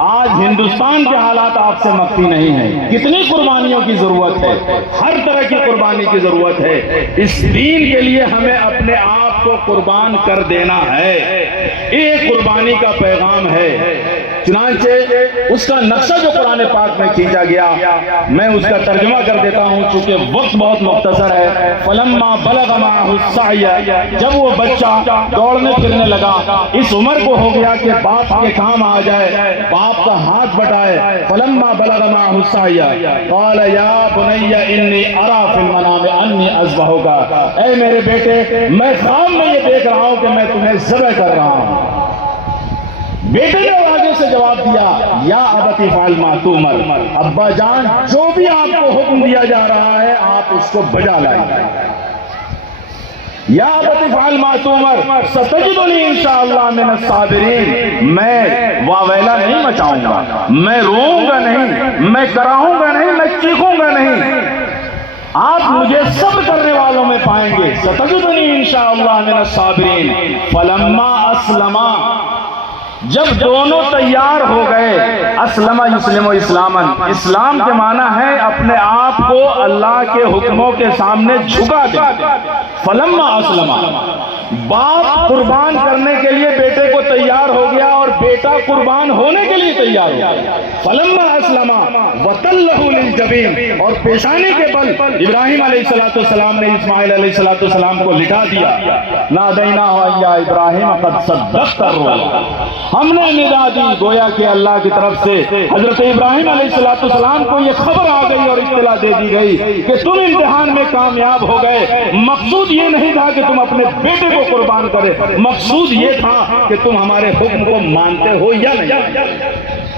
آج ہندوستان کے حالات آپ سے مخفی نہیں ہیں، کتنی قربانیوں کی ضرورت ہے، ہر طرح کی قربانی کی ضرورت ہے۔ اس دین کے لیے ہمیں اپنے آپ کو قربان کر دینا ہے، ایک قربانی کا پیغام ہے۔ چنانچہ اس کا نقشہ جو قرآن پاک میں کھینچا گیا، میں اس کا ترجمہ کر دیتا ہوں چونکہ وقت بہت مختصر ہے۔ فلما بلغ معه السعی، جب وہ بچہ دوڑنے پھرنے لگا، اس عمر کو ہو گیا کہ باپ کے کام آ جائے، باپ کا ہاتھ بٹائے۔ فلما بلغ معه السعی قال یا بنی انی ارى فی المنام انی اذبحک، اے میرے بیٹے میں خواب میں یہ دیکھ رہا ہوں کہ میں تمہیں ذبح کر رہا ہوں۔ بیٹے نے آگے سے جواب دیا یا ابت افعل ما تؤمر، ابا جان جو بھی آپ کو حکم دیا جا رہا ہے آپ اس کو بجا لائیں۔ یا ابت افعل ما تؤمر ستجدنی انشاءاللہ من الصابرین، میں واویلا نہیں مچاؤں گا، میں روؤں گا نہیں، میں کراؤں گا نہیں، میں چیخوں گا نہیں، آپ مجھے صبر کرنے والوں میں پائیں گے۔ ستجدنی انشاءاللہ من الصابرین۔ فلما اسلما، جب دونوں تیار ہو گئے، اسلم یسلم اسلاما، اسلام کے معنی ہے اپنے آپ کو اللہ کے حکموں کے سامنے جھکا دے۔ فلما اسلم، باپ قربان کرنے کے لیے بیٹے کو تیار ہو گیا اور بیٹا قربان ہونے کے لیے تیار ہو گیا۔ فلما اسلم وتلہ للجبین، اور پیشانی کے بل ابراہیم علیہ السلام نے اسماعیل علیہ السلام کو لٹا دیا۔ نادیناہ یا ابراہیم قد صدقت الرؤیا، ہم نے ندا دی، گویا کہ اللہ کی طرف سے حضرت ابراہیم علیہ السلام کو یہ خبر آ گئی اور اطلاع دے دی گئی کہ تم امتحان میں کامیاب ہو گئے۔ مقصود یہ نہیں تھا کہ تم اپنے بیٹے کو قربان کرے، مقصود یہ تھا کہ تم ہمارے حکم کو مانتے ہو یا نہیں۔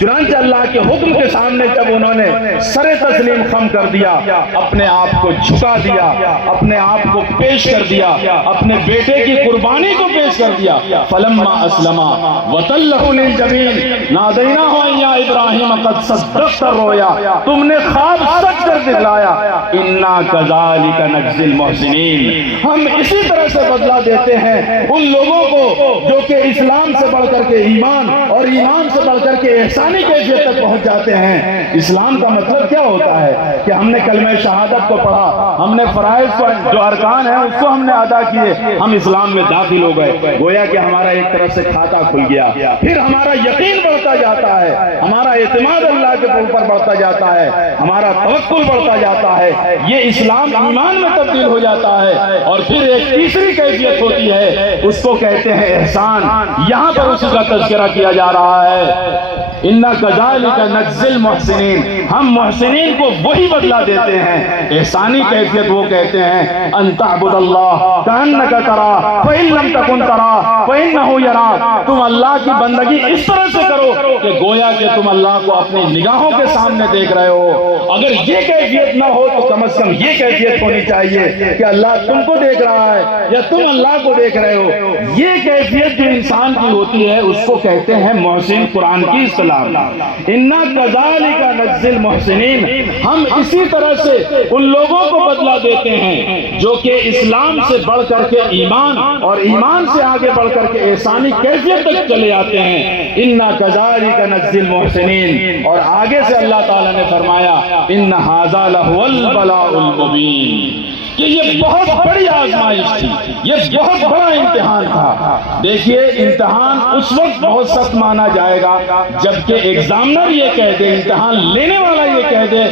چنانچہ اللہ کے حکم کے سامنے جب انہوں نے سر تسلیم خم کر دیا، اپنے آپ کو جھکا دیا، اپنے آپ کو پیش کر دیا، اپنے بیٹے کی قربانی کو پیش کر دیا۔ فلما اسلما وتلہ للجبین نادیناہ یا ابراہیم قد صدقت الرؤیا، تم نے خواب سچ کر دکھلایا۔ انا کذالک نجزی المحسنین، ہم اسی طرح سے بدلہ دیتے ہیں ان لوگوں کو جو کہ اسلام سے بڑھ کر کے ایمان اور ایمان سے بڑھ کر کے احسان کیفیت تک پہنچ جاتے ہیں۔ اسلام کا مطلب کیا ہوتا ہے کہ ہم نے کلمہ شہادت کو پڑھا، ہم نے فرائض کو جو ارکان ہیں اس کو ہم نے ادا کیے، ہم اسلام میں داخل ہو گئے، گویا کہ ہمارا ایک طرف سے کھاتا کھل گیا، پھر ہمارا یقین بڑھتا جاتا ہے، ہمارا اعتماد اللہ کے اوپر بڑھتا جاتا ہے، ہمارا توکل بڑھتا جاتا ہے، یہ اسلام ایمان میں تبدیل ہو جاتا ہے۔ اور پھر ایک تیسری کیفیت ہوتی ہے، اس کو کہتے ہیں احسان، یہاں پر اسی کا تذکرہ کیا جا رہا ہے۔ اِنَّا كَذَلِكَ نَجْزِي الْمُحْسِنِينَ، ہم محسنین کو وہی بدلہ دیتے ہیں۔ احسانی کیفیت وہ کہتے ہیں ان تعبد اللہ کأنک تراہ فإن لم تکن تراہ فإنہ یراک، تم اللہ کی بندگی اس طرح سے کرو کہ گویا کہ تم اللہ کو اپنی نگاہوں کے سامنے دیکھ رہے ہو۔ اگر یہ کیفیت نہ ہو تو کم از کم یہ کیفیت ہونی چاہیے کہ اللہ تم کو دیکھ رہا ہے یا تم اللہ کو دیکھ رہے ہو۔ یہ کیفیت جو انسان کی ہوتی ہے اس کو کہتے ہیں محسن، قرآن کی اصطلاح۔ اِنَّا كَذَلِكَ نَجْزِي الْمُحْسِنِينَ، ہم اسی طرح سے ان لوگوں کو بدلہ دیتے ہیں جو کہ اسلام سے بڑھ کر کے ایمان اور ایمان سے آگے بڑھ کر کے احسانی کیفیت تک چلے آتے ہیں۔ اِنَّا كَذَلِكَ نَجْزِي الْمُحْسِنِينَ، اور آگے سے اللہ تعالیٰ نے فرمایا إِنَّ هَذَا لَهُوَ الْبَلَاءُ الْمُبِينُ، کہ یہ بہت بڑی آزمائش تھی، یہ بہت بڑا امتحان تھا۔ دیکھیے امتحان اس وقت بہت سخت مانا جائے گا جبکہ ایگزامنر یہ کہہ دے، امتحان لینے والا یہ کہہ دے